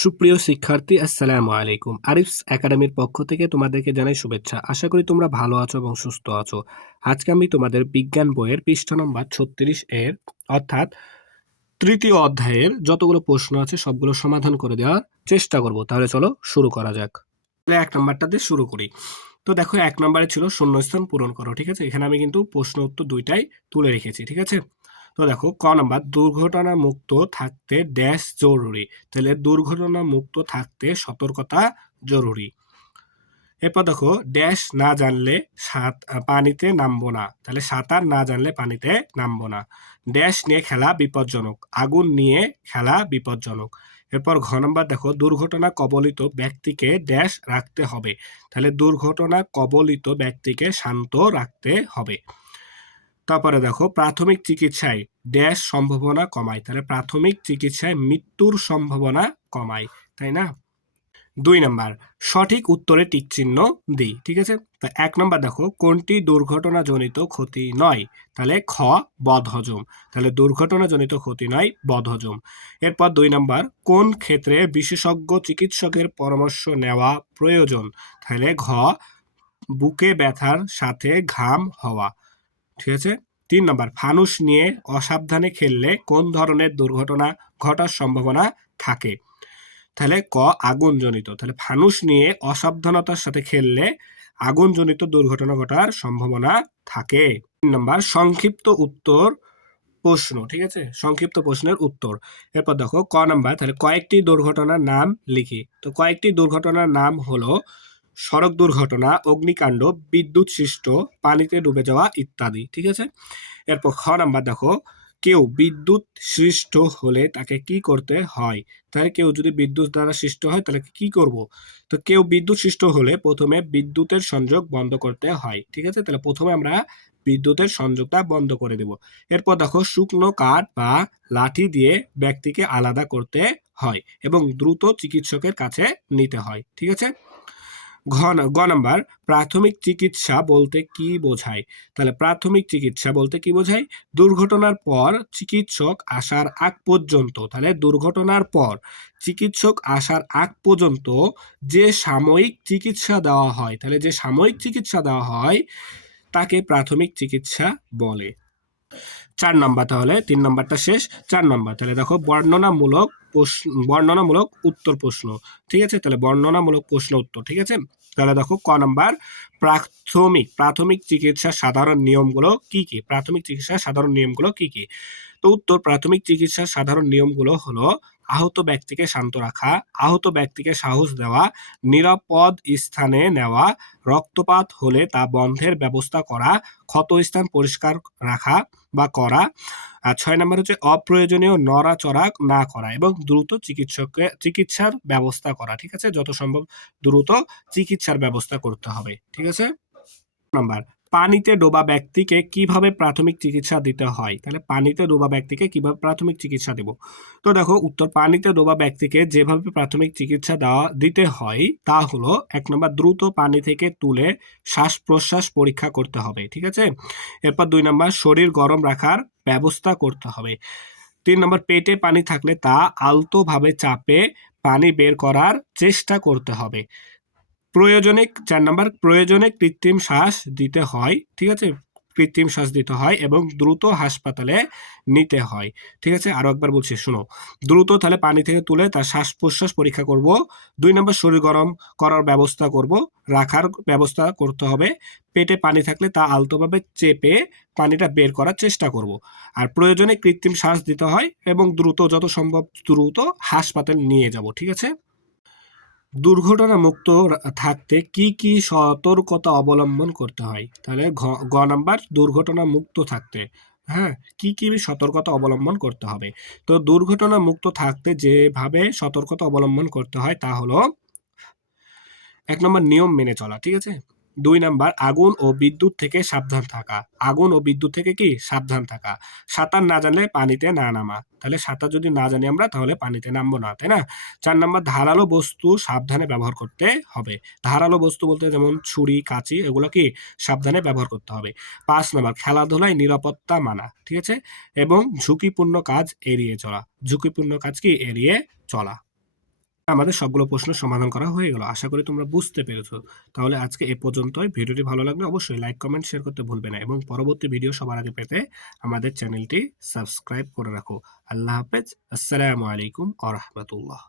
সুপ্রিয় শিক্ষার্থী, আসসালামু আলাইকুম। আরিফস একাডেমির পক্ষ থেকে তোমাদেরকে জানাই শুভেচ্ছা। আশা করি তোমরা ভালো আছো এবং সুস্থ আছো। আজকে আমি তোমাদের বিজ্ঞান বইয়ের পৃষ্ঠা নম্বর 36 এর অর্থাৎ তৃতীয় অধ্যায়ের যতগুলো প্রশ্ন আছে সবগুলো সমাধান করে দেওয়ার চেষ্টা করব। তাহলে চলো শুরু করা যাক। তাহলে 1 নাম্বারটা দিয়ে শুরু করি। তো দেখো 1 নম্বরে ছিল শূন্যস্থান পূরণ করো। ঠিক আছে? এখানে আমি কিন্তু প্রশ্ন উত্তর দুইটাই তুলে রেখেছি। ঠিক আছে? তো দেখো ক নাম্বার, দুর্ঘটনা মুক্ত থাকতে ড্যাশ জরুরি। তাহলে দুর্ঘটনা মুক্ত থাকতে সতর্কতা জরুরি। এরপর দেখো ড্যাশ না জানলে পানিতে নামবো না। তাহলে সাঁতার না জানলে পানিতে নামবো না। ড্যাশ নিয়ে খেলা বিপজ্জনক, আগুন নিয়ে খেলা বিপজ্জনক। এরপর ঘ নম্বর দেখো, দুর্ঘটনা কবলিত ব্যক্তিকে ড্যাশ রাখতে হবে। তাহলে দুর্ঘটনা কবলিত ব্যক্তিকে শান্ত রাখতে হবে। তারপরে দেখো প্রাথমিক চিকিৎসায় ড্যাশ সম্ভাবনা কমায়। তাহলে প্রাথমিক চিকিৎসায় মৃত্যুর সম্ভাবনা কমায়, তাই না? 2 নাম্বার, সঠিক উত্তরে টিক চিহ্ন দিই। ঠিক আছে? তো 1 নাম্বার দেখো, কোনটি দুর্ঘটনাজনিত ক্ষতি নয়? তাহলে খ, বদহজম। তাহলে দুর্ঘটনাজনিত ক্ষতি নয়, বদহজম। এরপর 2 নাম্বার, কোন ক্ষেত্রে বিশেষজ্ঞ চিকিৎসকের পরামর্শ নেওয়া প্রয়োজন? তাহলে ঘ, বুকে ব্যথার সাথে ঘাম হওয়া। ঠিক আছে? 3 নাম্বার, ফানুস নিয়ে অসাবধানে খেললে কোন ধরনের দুর্ঘটনা ঘটার সম্ভাবনা থাকে? তাহলে ক, আগুনজনিত। তাহলে ফানুস নিয়ে অসাবধানতার সাথে খেললে আগুনজনিত দুর্ঘটনা ঘটার সম্ভাবনা থাকে। 3 নাম্বার, সংক্ষিপ্ত উত্তর প্রশ্ন। ঠিক আছে? সংক্ষিপ্ত প্রশ্নের উত্তর। এরপর দেখো ক নাম্বার, তাহলে কয়েকটি দুর্ঘটনার নাম লিখি। তো কয়েকটি দুর্ঘটনার নাম হলো সড়ক দুর্ঘটনা, অগ্নিকাণ্ড, বিদ্যুৎ সৃষ্ট, পানিতে ডুবে যাওয়া ইত্যাদি। ঠিক আছে? এরপর খ নাম্বার দেখো, কেউ বিদ্যুৎ সৃষ্ট হলে তাকে কি করতে হয়? তাহলে কেউ যদি বিদ্যুৎ দ্বারা সৃষ্ট হয় তাহলে কি করব? তো কেউ বিদ্যুৎ সৃষ্ট হলে প্রথমে বিদ্যুতের সংযোগ বন্ধ করতে হয়। ঠিক আছে? তাহলে প্রথমে আমরা বিদ্যুতের সংযোগটা বন্ধ করে দেব। এরপর দেখো, শুকনো কাঠ বা লাঠি দিয়ে ব্যক্তিকে আলাদা করতে হয় এবং দ্রুত চিকিৎসকের কাছে নিতে হয়। ঠিক আছে? গ নাম্বার, প্রাথমিক চিকিৎসা বলতে কি বোঝায়? তাহলে প্রাথমিক চিকিৎসা বলতে কি বোঝায়? দুর্ঘটনার পর চিকিৎসক আসার আগ পর্যন্ত, তাহলে দুর্ঘটনার পর চিকিৎসক আসার আগ পর্যন্ত যে সাময়িক চিকিৎসা দেওয়া হয়, তাহলে যে সাময়িক চিকিৎসা দেওয়া হয় তাকে প্রাথমিক চিকিৎসা বলে। 4 নাম্বার, তাহলে 3 নাম্বারটা শেষ। 4 নাম্বার, তাহলে দেখো বর্ণনামূলক উত্তর প্রশ্ন। ঠিক আছে? তাহলে বর্ণনামূলক প্রশ্ন উত্তর। ঠিক আছে? তাহলে দেখো ক নাম্বার, প্রাথমিক চিকিৎসার সাধারণ নিয়মগুলো কি কি? প্রাথমিক চিকিৎসার সাধারণ নিয়মগুলো কি কি? তো উত্তর, প্রাথমিক চিকিৎসার সাধারণ নিয়মগুলো হলো আহত ব্যক্তিকে শান্ত রাখা, আহত ব্যক্তিকে সাহস দেওয়া, নিরাপদ স্থানে নেওয়া, রক্তপাত হলে তা বন্ধের ব্যবস্থা করা, ক্ষত স্থান পরিষ্কার রাখা বা করা। আর 6 নাম্বার হচ্ছে অপ্রয়োজনীয় নড়াচড়া না করা এবং দ্রুত চিকিৎসার ব্যবস্থা করা। ঠিক আছে? যত সম্ভব দ্রুত চিকিৎসার ব্যবস্থা করতে হবে। ঠিক আছে? নাম্বার, পানিতে ডোবা ব্যক্তিকে কিভাবে প্রাথমিক চিকিৎসা দিতে হয়? তাহলে পানিতে ডোবা ব্যক্তিকে কিভাবে প্রাথমিক চিকিৎসা দেব? তো দেখো উত্তর, পানিতে ডোবা ব্যক্তিকে যেভাবে প্রাথমিক চিকিৎসা দিতে হয় তা হলো 1 নম্বর, দ্রুত পানি থেকে তুলে শ্বাস প্রশ্বাস পরীক্ষা করতে হবে। ঠিক আছে? এরপর 2 নম্বর, শরীর গরম রাখার ব্যবস্থা করতে হবে। 3 নম্বর, পেটে পানি থাকলে তা আলতোভাবে চাপে পানি বের করার চেষ্টা করতে হবে। 4 নাম্বার, প্রয়োজনে কৃত্রিম শ্বাস দিতে হয়। ঠিক আছে? কৃত্রিম শ্বাস দিতে হয় এবং দ্রুত হাসপাতালে নিতে হয়। ঠিক আছে? আরো একবার বলছি, শোনো। দ্রুত তাহলে পানি থেকে তুলে তার শ্বাস প্রশ্বাস পরীক্ষা করব। 2 নম্বর, শরীর গরম করার ব্যবস্থা করব, রাখার ব্যবস্থা করতে হবে। পেটে পানি থাকলে তা আলতোভাবে চেপে পানিটা বের করার চেষ্টা করব। আর প্রয়োজনে কৃত্রিম শ্বাস দিতে হয় এবং যত সম্ভব দ্রুত হাসপাতালে নিয়ে যাব। ঠিক আছে? দুর্ঘটনা মুক্ত থাকতে কি কি সতর্কতা অবলম্বন করতে হয়? তাহলে গ নাম্বার, দুর্ঘটনা মুক্ত থাকতে, হ্যাঁ, কি কি সতর্কতা অবলম্বন করতে হবে? তো দুর্ঘটনা মুক্ত থাকতে যেভাবে সতর্কতা অবলম্বন করতে হয় তা হলো 1 নম্বর, নিয়ম মেনে চলা। ঠিক আছে? 2 নাম্বার, আগুন ও বিদ্যুৎ থেকে সাবধান থাকা। আগুন ও বিদ্যুৎ থেকে কি? সাবধান থাকা। সাঁতার না জানলে পানিতে না নামা। তাহলে সাঁতার যদি না জানি আমরা তাহলে পানিতে নামবো না, তাই না? 4 নাম্বার, ধারালো বস্তু সাবধানে ব্যবহার করতে হবে। ধারালো বস্তু বলতে যেমন ছুরি, কাঁচি, এগুলো কি সাবধানে ব্যবহার করতে হবে। 5 নাম্বার, খেলাধুলায় নিরাপত্তা মানা। ঠিক আছে? এবং ঝুঁকিপূর্ণ কাজ এড়িয়ে চলা। ঝুঁকিপূর্ণ কাজ কি? এড়িয়ে চলা। আমাদের সবগুলো প্রশ্নের সমাধান করা হয়ে গেল। আশা করি তোমরা বুঝতে পেরেছো। তাহলে আজকে এ পর্যন্তই। ভিডিওটি ভালো লাগলে অবশ্যই লাইক, কমেন্ট, শেয়ার করতে ভুলবে না এবং পরবর্তী ভিডিও সবার আগে পেতে আমাদের চ্যানেলটি সাবস্ক্রাইব করে রাখো। আল্লাহ হাফেজ। আসসালামু আলাইকুম ওয়া রাহমাতুল্লাহ।